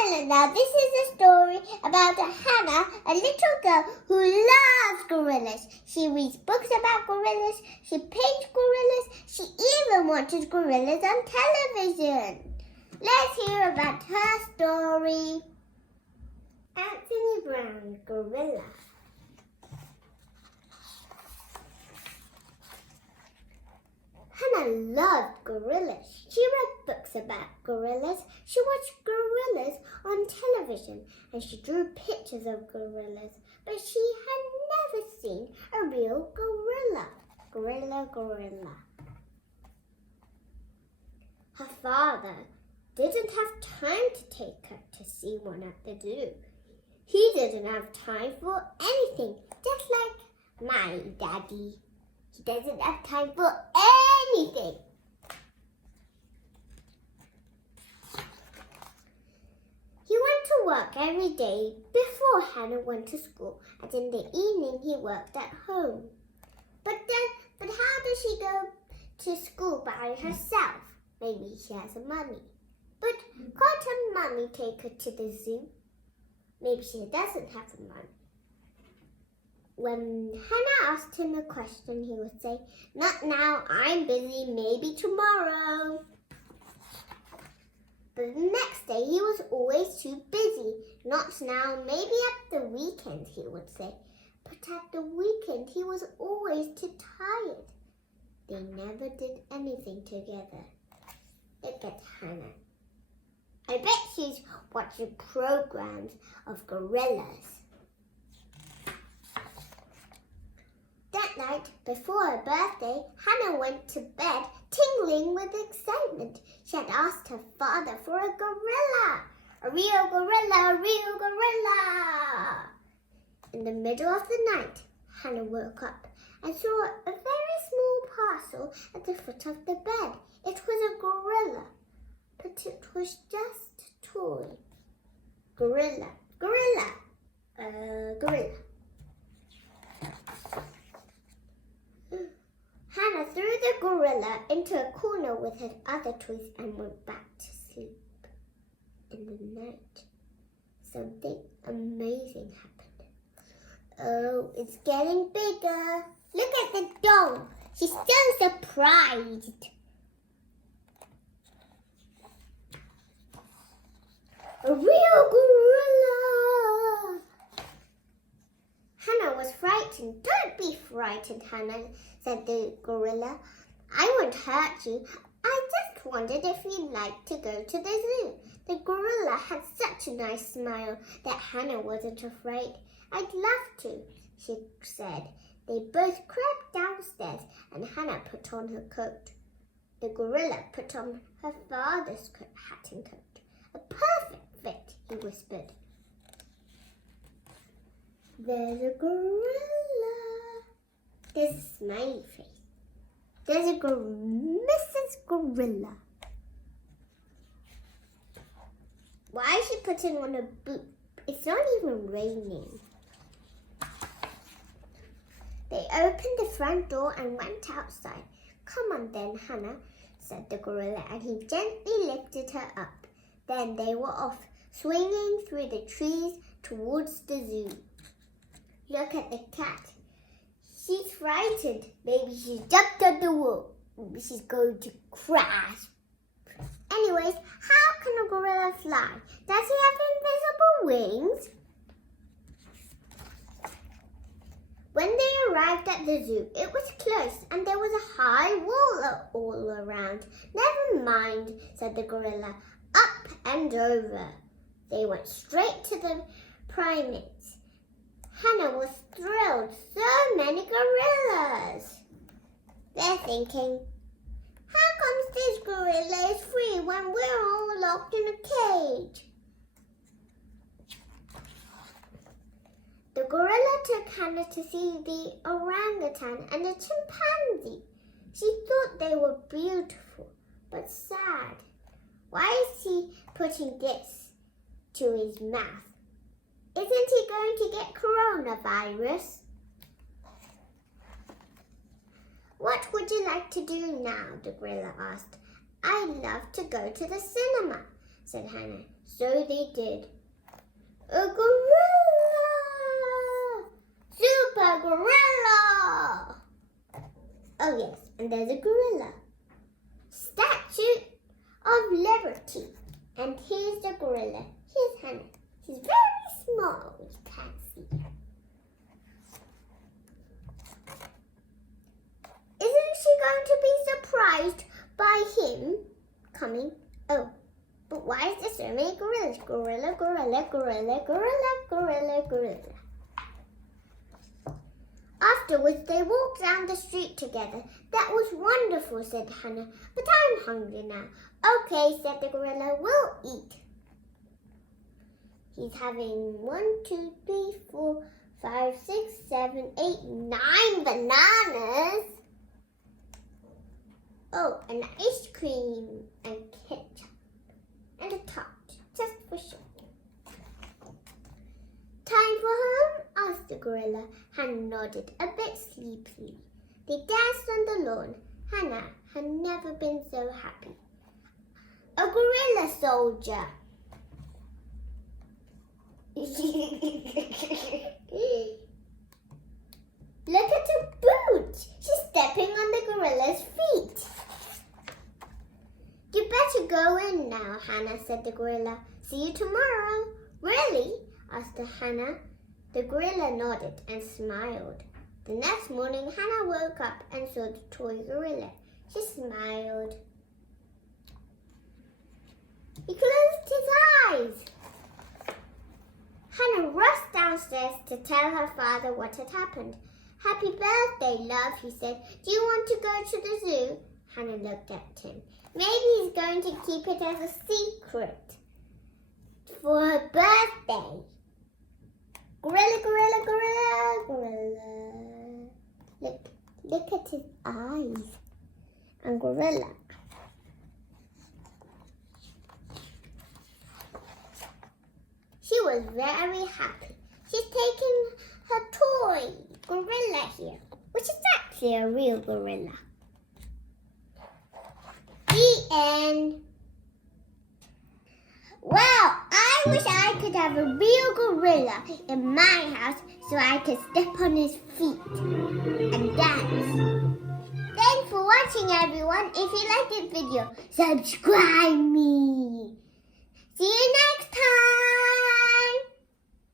gorilla. Now this is a story about Hannah, a little girl who loves gorillas. She reads books about gorillas, she paints gorillas, she even watches gorillas on television. Let's hear about her story. Anthony Brown, Gorilla. Hannah loved gorillas. She read books about gorillas. She watched gorillas on television and she drew pictures of gorillas. But she had never seen a real gorilla. Gorilla. Her father didn't have time to take her to see one at the zoo. He didn't have time for anything, just like my daddy. He doesn't have time for anything. He went to work every day before Hannah went to school, and in the evening he worked at home. But how does she go to school by herself? Maybe she has money. But can't her mommy take her to the zoo? Maybe she doesn't have the money. When Hannah asked him a question, he would say, "Not now, I'm busy, maybe tomorrow." But the next day, he was always too busy. "Not now, maybe at the weekend," he would say. But at the weekend, he was always too tired. They never did anything together. Look at Hannah. I bet she's watching programs of gorillas. That night, before her birthday, Hannah went to bed tingling with excitement. She had asked her father for a gorilla. A real gorilla, a real gorilla. In the middle of the night, Hannah woke up and saw a very small parcel at the foot of the bed. It was a gorilla, but it was just a toy. Gorilla. Hannah threw the gorilla into a corner with her other toys and went back to sleep. In the night, something amazing happened. Oh, it's getting bigger. Look at the doll. She's so surprised. A real gorilla! Hannah was frightened. "Don't be frightened, Hannah," said the gorilla. "I won't hurt you. I just wondered if you'd like to go to the zoo." The gorilla had such a nice smile that Hannah wasn't afraid. "I'd love to," she said. They both crept downstairs and Hannah put on her coat. The gorilla put on her father's hat and coat. "A perfect fit," he whispered. "There's a gorilla." There's a smiley face. There's a Mrs. Gorilla. Why is she putting on a boot? It's not even raining. They opened the front door and went outside. "Come on then, Hannah," said the gorilla, and he gently lifted her up. Then they were off, swinging through the trees towards the zoo. Look at the cat. She's frightened. Maybe she's jumped on the wall. Maybe she's going to crash. Anyways, how can a gorilla fly? Does he have invisible wings? When they arrived at the zoo, it was close and there was a high wall all around. "Never mind," said the gorilla. Up and over. They went straight to the primates. Hannah was thrilled. So many gorillas. They're thinking, "How comes this gorilla is free when we're all locked in a cage?" The gorilla took Hannah to see the orangutan and the chimpanzee. She thought they were beautiful, but sad. Why is he putting this to his mouth? Isn't he going to get coronavirus? "What would you like to do now?" the gorilla asked. "I'd love to go to the cinema," said Hannah. So they did. A gorilla! Super gorilla! Oh yes, and there's a gorilla. Statue of Liberty. And here's the gorilla. Here's Hannah. She's very small, you can't see her. Isn't she going to be surprised by him coming? Oh, but why is there so many gorillas? Gorilla, gorilla, gorilla, gorilla, gorilla, gorilla. Afterwards, they walked down the street together. That was wonderful, said Hannah, but I'm hungry now. Okay, said the gorilla, we'll eat. He's having 1, 2, 3, 4, 5, 6, 7, 8, 9 bananas. Oh, and ice cream and ketchup and a tart, just for sure. Time for home? Asked the gorilla. Hannah nodded a bit sleepily. They danced on the lawn. Hannah had never been so happy. A gorilla soldier. Look at her boot. She's stepping on the gorilla's feet. You better go in now, Hannah, said the gorilla. See you tomorrow. Really? Asked Hannah. The gorilla nodded and smiled. The next morning, Hannah woke up and saw the toy gorilla. She smiled. He closed his eyes. Hannah rushed downstairs to tell her father what had happened. Happy birthday, love, he said. Do you want to go to the zoo? Hannah looked at him. Maybe he's going to keep it as a secret for her birthday. Gorilla, gorilla, gorilla, gorilla. Look at his eyes. And gorilla. She was very happy. She's taken her toy gorilla here, which is actually a real gorilla. The end. Well, I wish I could have a real gorilla in my house so I could step on his feet and dance. Thanks for watching, everyone. If you liked this video, subscribe me. See you next